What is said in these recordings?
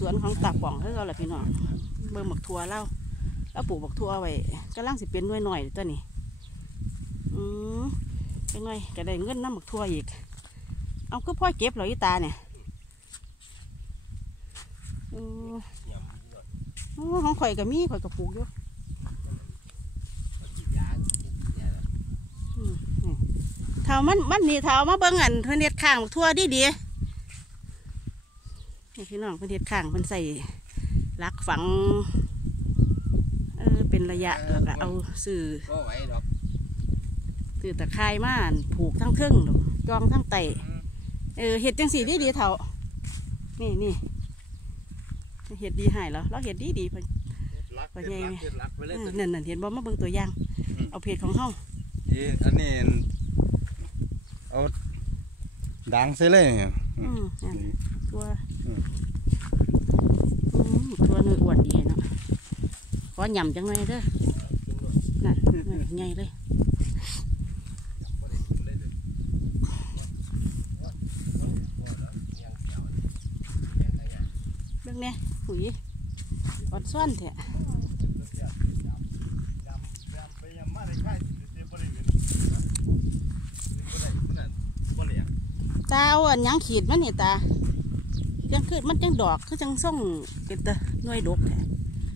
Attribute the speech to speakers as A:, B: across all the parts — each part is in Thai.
A: สวนของตาป่องคือเขาแหละพี่น้องเบิ่งบักทัวเล่าแล้วปลูกบักทัวไว้กำลังสิเป็นหน่วยหน่อยตัวนี้อืมเป็นไงก็ได้เงินน้ำบักทัวอีก เอาก็พ่อเก็บเหรออีตาเนี่ยอืมโอ้ของข่อยก็มีข่อยก็ปลูกอยู่อืมนี่เท่ามันมันนี่เท่ามาเบิ่งอันเพิ่นเฮ็ดข้างบักทัวดีดี พี่น้องเพิ่นเฮ็ดข้างเพิ่นใส่ลักฝัง เออเป็นระยะแล้วก็เอาสื่อ
B: ก็ไหวดอก
A: ตื่นตะไคร่มาอั่นผูกทั้งเครื่องดอกจองทั้งไตเออเห็ดจังสีดีดีๆเถานี่นี่เห็ดดีใหายแล้วเราเห็ดดีดีๆเพิ่น
B: รัก
A: ไป
B: เป็น
A: ไง
B: รักเป็นรักไปเลย
A: เออ
B: ตัว
A: นั่นนั่นเห็นบ่มาเบิ่งตัวอย่าง เอาเพจของเฮา
C: นี่อันนี้เอาดังใส่เลยเนี่ย
A: อืมนั่นตัว
C: อืม
A: อืม ตัวเนื้ออ้วนดีเนาะขอหย่ำจังหน่อยเด้อนั่นเนื้อใหญ่เลยเบิ่งเนี่ยปุ๋ยอ่อนซ่อนแท้ตาอาอันยังขีดมันนี่ตา ยังคือมันจังดอกคือจังส่งเป็นตะหน่วยดกแท้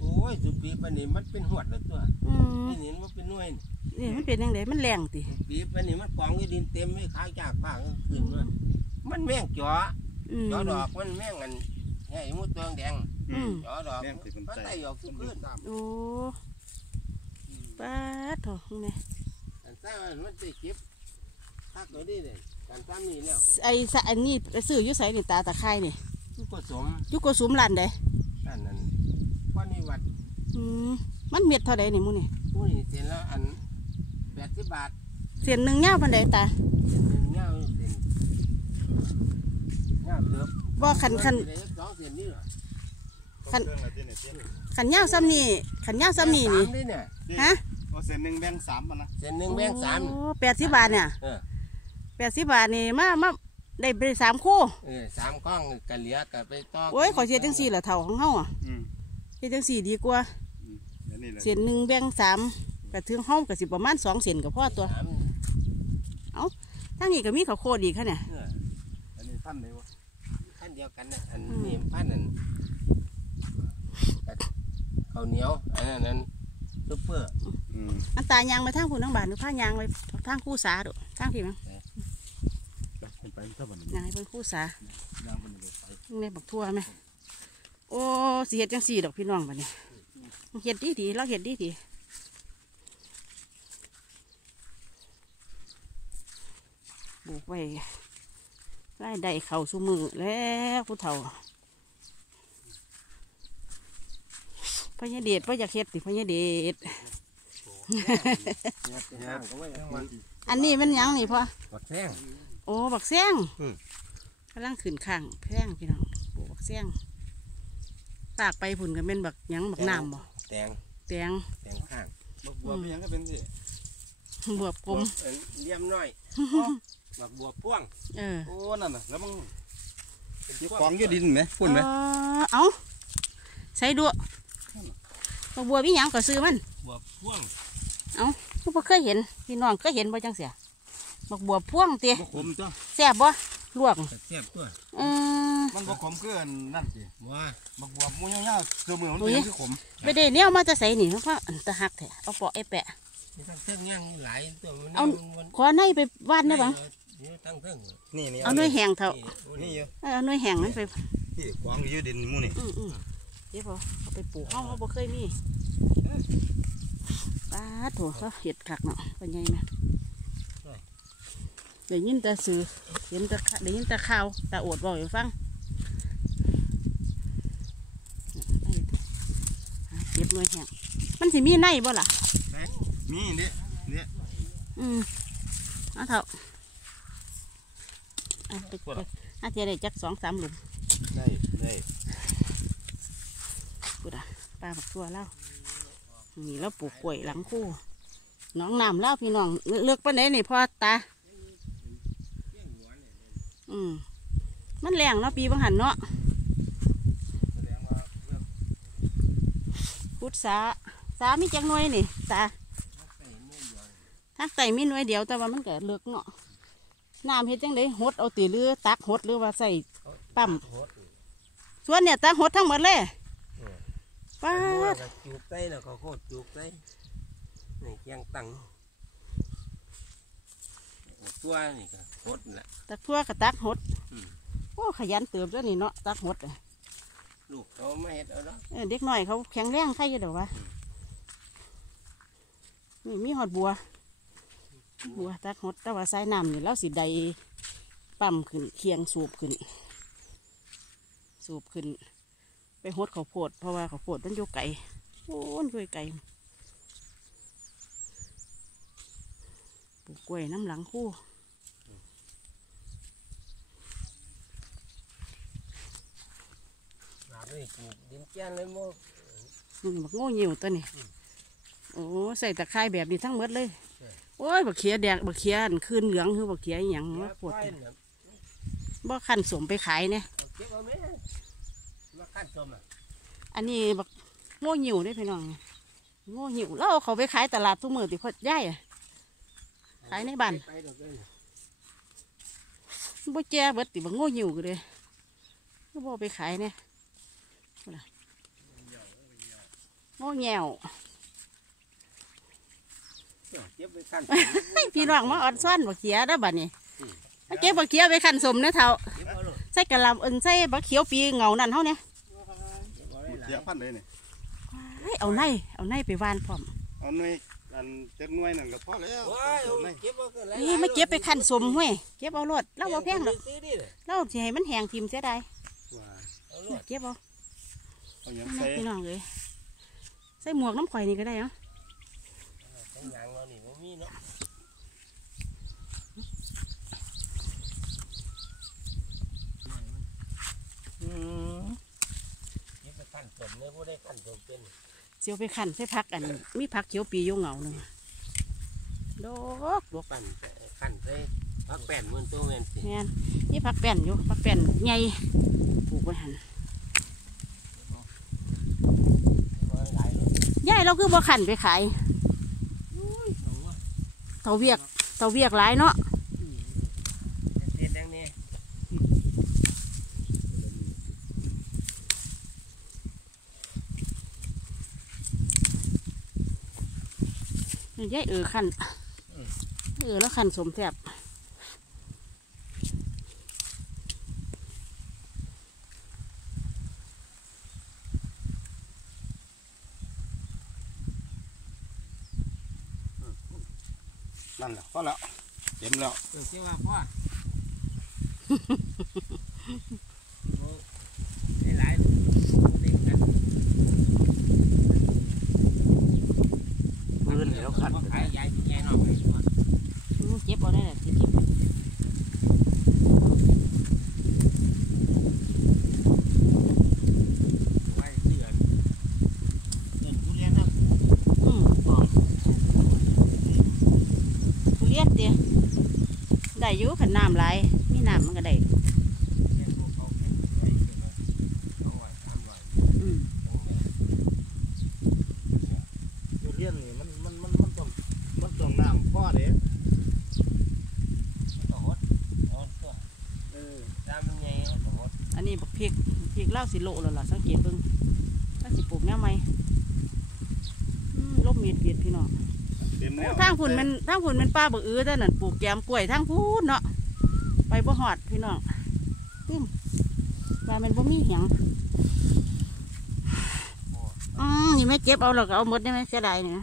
B: โอ้ยสุปีปันนี้มันเป็นหวดแล้วตัว
A: อืม
B: นี่นี่มันเป็นหน่วยนี่
A: นี่มันเป็นยังไงมันแรงติ
B: ปีปันนี้มันกองอยู่ดินเต็มไม่ขายจากฟางขึ้นมามันแม่งจ่อ
A: อืม
B: จ่อดอกมันแม่งอันไงมุดตัวแดง
A: อืม
B: จ่อดอก
C: แม่งสิเป็น
B: มัน
C: ใจ
B: ไต่ออกทุกคืน
A: โอ้ป้าดโถนี่
B: อันซ่ามันจะเก็บทักไว้ดิเลยกันซ้ำนี่แล้ว
A: ไอ้สะอันนี้ไปซื้ออยู่ไสนี่ตาตะไคร่นี่
B: ทุกผสม
A: อยู่โกสุมลันเด้
B: นั่นนั่นก้อนนี้วัด
A: อืมมันเม็ดเท่าใดนี่หมูนี่
B: ผู้นี่เสร็จแล้วอันแปดสิบบาท
A: เส้นหนึ่งยาวปานใดตา
B: เส้นหนึ่งเงาเส้นเงาเติบ
A: บ่คันคัน
B: สองเส้นนี่เหรอ
A: คันคันยาวซ้ำนี่คันยาวซ้ำนี่นี่
B: สามเนี่ย
A: ฮะ
C: เอาเส้นหนึ่งแบ่งสามมันนะ
B: เส้นหนึ่งแบ่งสาม
A: โอ้แปดสิบบาทเนี่ย
B: เออ
A: แปดสิบบาทนี่มามา ได้ไปสามคู่
B: เออสามกล้องกันเหลือกันไปต่อ
A: โอ้ยขอเสียจังสี่ละเท่าของเฮาอะ
C: อืม
A: เสียจังสี่ดีกว่า
C: เดี๋ยวนี่แหละ
A: เส้นหนึ่งแบ่งสามกระถึงห้องกระสิประมาณสองเส้นกับพ่อตัว
B: สาม
A: ทั้งนี้ก็มีข้าวโพดอีกค่ะเนี่ย
B: เออ
C: อันนี้พันเลยวะ
B: ขั้นเดียวกันนะอัน
A: อืม
B: นี้พันอันข้าวเหนียวอันนั้นนั้นซุปเปอร์
C: อืม
A: อันตายางไปทางผู้นังบานหรือผ้ายางไปทางคู่สาดูทางที่มั้ง
C: เป็ นไปเท่าบันนี้
A: ยางให้เป็นคู่สายา
C: งบันนี้ไป
A: นี่บักทั่วไหมโอ้สีเห็ดจังสี่ดอกพี่น้องบัดนี้เห็ดดีดีเราเห็ดดีดีปลูกไว้ได้ได้เข่าสุมือแล้วผู้เฒ่าพญเดชพ่อยากเห็ดติพญเดช
B: อันนี้
A: มันยังนี่พ่อก
B: ดแซง
A: โอ้บักแซง
B: อืม
A: กำลังขึ้นข้างแพงพี่น้องปลูกบักแซงตากไปผุนกันเป็นบักหยังบักน้ำบ่
B: แตง
A: แตง
B: แตงข้าง
C: บักบัวเป็นหยังก็เป็นสิ
A: บวบกลม
B: เออเลี่ยมน้อยบักบัวพ่วง
A: เออ
C: โอ้นั่นน่ะแล้วมึง
B: เป็น
C: อยู่
B: พ่ว
C: กองอยู่ดินไหมพุ่นไหม
A: เออเอาใส่ดูบักบัวพี่หยังก็ซื้อมัน
B: บัวพ่วง
A: ผู้บ่เคยเห็นพี่น้องเคยเห็นบ่จังเสีย บักบัวพ่วงเตี้ย
C: บ่ขมจ้ะ
A: แซ่บบ่ลวก
B: กระเทียมตัว
A: เออ
C: มันบ่ขมคืออันนั่นสิ
B: ว่า
C: บักบัวมูยาวๆตัวมือมันเป็นหยังคือขม
A: ไปได้เนี่ยมาจะใส่นี่เพราะอันตะหักแท้เอาเปาะไอ้แปะ
B: มีทั้งเส้นย่างหลายตัวมัน
A: เอา
B: มัน
A: ขอในไปวาดได้บ่
B: นี่ทั้งเพิ่ง
C: นี่นี่
A: เอาหน่วยแห้งเถอะ
C: นี่อยู่
A: เอาหน่วยแห้งนั้นไป
C: ที่กองอยู่ดินหมูนี่
A: อืมอืมเดี๋ยวพอเอาไปปลูกห้องเขาบ่เคยมีป้าดโถเขาเห็ดคักเนาะเป็นไงนะ เดี๋ยวยินแต่สื่อเห็นแต่ข่าเดี๋ยวยินแต่ข่าวแต่อวดบอกอยู่ฟังเก็บหน่วยแห้งมันสิมีในบ่ล่ะ
C: มีเด้เนี่ย
A: อืมเอาเถอะเอาไปเก็บอาจจะได้จักสองสามหลุม
C: ได้ได้
A: กูดะปลาบักตัวเล่านี่เราปลูกกล้วยหลังคู่น้องน้ำเล่าพี่น้องเลือกปานไหนนี่พ่อตา อืมมันแรงเนาะปีบางหันเนาะพุทธสาสามีจักหน่วยนี่ตาทางไตมีน่วยเดียวแต่ว่ามันเก็เลือกเนาะน้ำเฮ็ดจังไดหดเอาตีหรือตักหดหรือว่าใส่ปั๊มส่วนเนี่ยตักหดทั้งหมดเลยป้า
B: จูบใส่แล้วก็โคตรจูบใส่นี่เคียงตังตัวนี่ก็ โคตรแหละ
A: ตักทั่วกับตักหด
B: อืม
A: โอ้ขยันเติบด้วยนี่เนาะตักหดอะ
B: ลูกเขาไม่เห็ดเอาเนาะ
A: เออเด็กน้อยเขาแข็งแรงใครอยู่เดี๋ยววะนี่มีหอดบัว บัวตักหดแต่ว่าสายน้ำนี่เราสิใดปั๊มขึ้นเคียงสูบขึ้น สูบขึ้น ไปหดข้าวโพด เพราะว่าข้าวโพดมันอยู่ไกลโอ้ยอยู่ไกลปลูกกล้วยน้ำหลังคู่
B: หาด้วยปลูกดินแกนเลยโม่
A: มึงบักโง่เหี่ยวตัวนี่โอ้ใส่ตะไคร้แบบนี้ทั้งหมดเลย โอ้ยบักเขียแดงบักเขียอันคืนเหลืองคือบักเขียอหย่าง
B: เก็
A: มา
B: บ
A: ปวด
B: ไว้น่ะ
A: บ่ขั้นสมไปขายเนี่ย
B: เอาเก็บเอาไหมมาขั้นชมอะ
A: อันนี้บักโง่เหี่ยวได้อพี่น้องโง่เหี่ยวแล้วเอาเขาไปขายตลาดทุกมือติพอดย่ายอะขายในบ้าน
B: ไปดอกเลย
A: บ่แจ้เบิดติบักโง่เหี่ยวก็เลยก็บ่เอาไปขายเนี่ย พูดล่ะโง่แง่ว
B: เก็บไปขั้น
A: ให้พี่น้องมาออนซ่อนบักเขียได้อบัดนี้มาเก็บบักเขียไปขั้นสมเนะเท่า
B: เก็บเอาเลย
A: ใส่กะหลำเอินใส่บักเขียวปีเงานั่นเฮาเนี่ย
B: เก็บเอาได้หลาย
C: เสียพันเลยนี่
A: เฮ้ยเอาในเอาในไปวานพร้อม
C: เอาหน่วยอันจักหน่วยนั่นก็พอแล้ว
B: โอ้ยเอาเก็บเอาก็หลายๆ
A: นี่มาเก็บไปขั้นสมห้วยเก็บเอารถเราบ่แพงหรอก
B: ซื้อดิเลย
A: เราสิให้มันแห้งทิมเสียดาย
C: ว่า
B: เอาลู
A: เนี่ย
B: ก
A: เก็บเอา
C: เอาหยัง
A: นั่น
C: ใส่
A: นะพี่น้องเลยใส่หมวกน้ำข่อยนี่ก็ได้เนาะ
B: ทั้งยางเรานี่บ่มีเนาะเก็บไปขั้นชมเลยบ่ได้ขั้นชมเป็น
A: เสียวไปขั้นใส่พักอัน มีพักเขียวปีอยู่เงาหนึ่งดอกดอก
B: ปั่นไปขั้นใส่พักแป้นมันตัวแม่นสิ
A: แม่นนี่พักแป้นอยู่พักแป้นใหญ่ปลูกไว้หัน
B: บ่หลา ยเลย
A: ยายเราคือบ่ขันไปขาย
B: เอาวะ
A: เตาเวียกเตาเวียกหลายเนาะ
B: เฮ็ดดังนี้
A: นี่ยายเออขันเออแล้วขันสมแทบ
C: นั่นแหละพอแล้วเต็มแล้ว
B: เออคิดว่าพ่อโอ้ได้หลายเลยบ่ได้กันปืนแล้วขันขายใหญ่ใหญ่หน่อย
A: อืมเก็บเอาได้แหละสิเก็บไว้
B: ไว้เดือนเดือนทุเรียนนะ
A: อืมทุเรียนเดียได้อยู่ขันน้ำหลายมีน้ำมันก็ได้
B: เรียนพวกเขาเป็นไว้เป็นไว้เอาไว้ทำไว้
A: อืม
B: ตรงนี้
C: ทุเรียนนี่มันมันมันมันต้องมันต้องน้ำพอเด้
B: ก็หดเอาตัว
C: เออ
B: ตามมันใหญ่เอาก็หด
A: อันนี้บักพริกพริกเล่าวสิโลแล้วล่ะสังเกตเบิ่งถ้าสิปลูกแนวไหมอืมลมเมียดเบียดพี่น้อง
C: เต็ม
A: โอ้
C: แล้ว
A: ทางพุ่นมันทางพุ่นมันป้าบักอื้อแต่นั่นปลูกแกมกล้วยทางพูนเนาะไปบ่ฮอดพี่น้องอืมว่ามันบ่มีหยังอืมนี่ไม่เก็บเอาหรอกเอาหมดได้ไหมเสียดายเนี่ย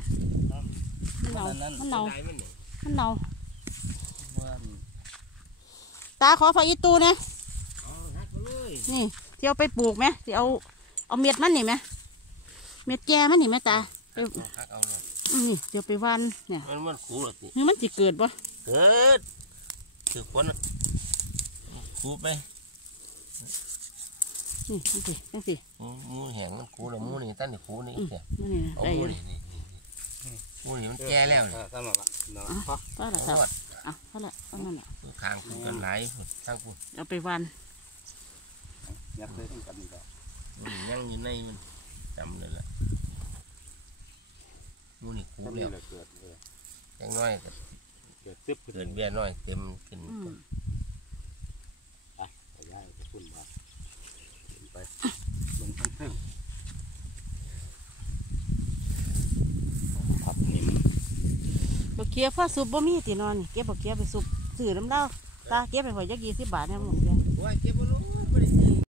A: มันเน่ามันเน่า
B: ได้มันนี่
A: มันเน่า
C: ว่า
A: ตาขอไฟอีตูนะ
B: เอาหักไปเลย
A: นี่ที่เอาไปปลูกไหมที่เอาเอาเม็ดมันนี่ไหมเม็ดแก่มันนี่ไหมตาไป
B: เอาหักเอาเลย
A: อืมนี่เดี๋ยวไปหวันเนี่ย
B: มันมันคูหรอกสิ
A: นี่มันจะเกิดปะ
B: เกิดถือคนคูไป
A: นี่จังสิจังสิ
B: หมูหมูแห้งมันคูแล้วหมูนี่ตั้งแต่คูนี่
A: อืม
B: เสีย
A: มันนี่
B: เอา
A: ได้
B: ห
A: อ
B: มู
A: ยู่
B: นี่นี่หมูนี่มันแก่แล้วนี่
C: เออทำแล้วล่ะเนาะพอ
A: ก็ละ
B: เอา
A: เท่า
B: หมด
A: อะก็ละเอานั่นแหละ
B: ข้างคูกันหลายทั้งคู
A: เอาไปหวัน
C: ยัดใส่ทั้งกันนี่ก็
B: มันยังอยู่ในมันจำเลยล่ะ มูนี่คู
C: ทำนี่
B: แล้ว
C: แหละเกิดเลย
B: จังน้อยก็
C: เกิดซึบขึ้น
B: เกินเบี้ยน้อยเต็มขึ้น
A: อืม
C: ไปย้ายไปพุ่นมาขึ้นไปลงทั้งเพิ่ง
D: ผับหิม
A: บักเคียพ่อซุปบ่มีตินอนนี่เก็บบักเคียไปซุปซื้อน้ำเหล้าตาเก็บไปหอยจักยี่สิบบาทเนี่ยมึงเด้อ
B: โอ้ยเก็บบ่ล